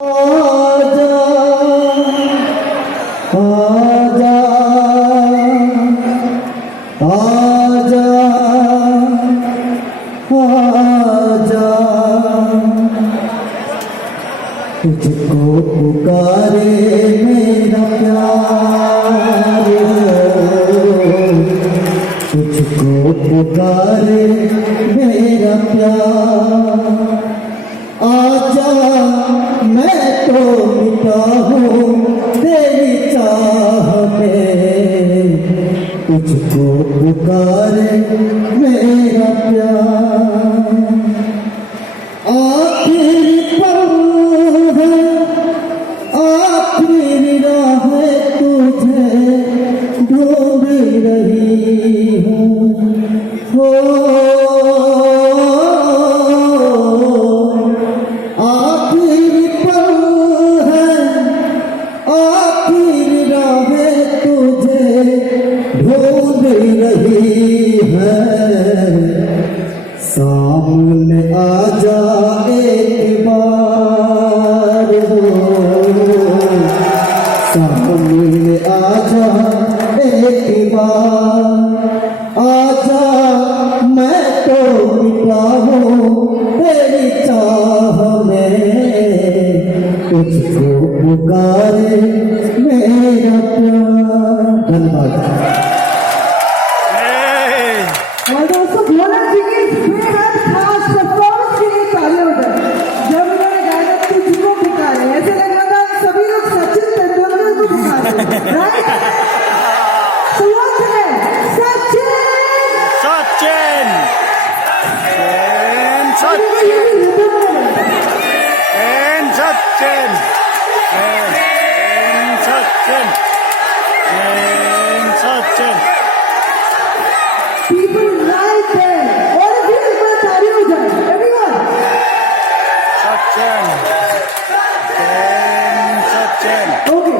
आजा आजा आजा आजा तुझको पुकारे मेरा प्यार, तुझको पुकारे मेरा प्यार। आजा मैं तो मिटा हूँ तेरी चाह में, तुझको पुकारे मेरा प्यार। आखिरी पल है, आखिरी राह तुझे ढूंढ रही हूँ। हो आखिरी पल है, आखिरी राह तुझे ढूंढ रही है। सामने आजा एक बार, सामने आजा एक बार। आजा मैं तो मिटा हूँ तेरी चाह में, तुझको पुकारे मेरा प्यार। धन्यवाद। और दोस्तों भोला जी की बेहद खास परफॉर्मेंस के लिए तालियां बजाएं। जब उन्होंने गाया तुझको पुकारे, ऐसे लग रहा था सभी लोग सचिन तेंदुलकर को पुकारे। राइट? तो once again Sachin Sachin Sachin Sachin Sachin Sachin Sachin people right there, all of you एक बार तालियां बजाएं, everyone। सचिन सचिन Okay,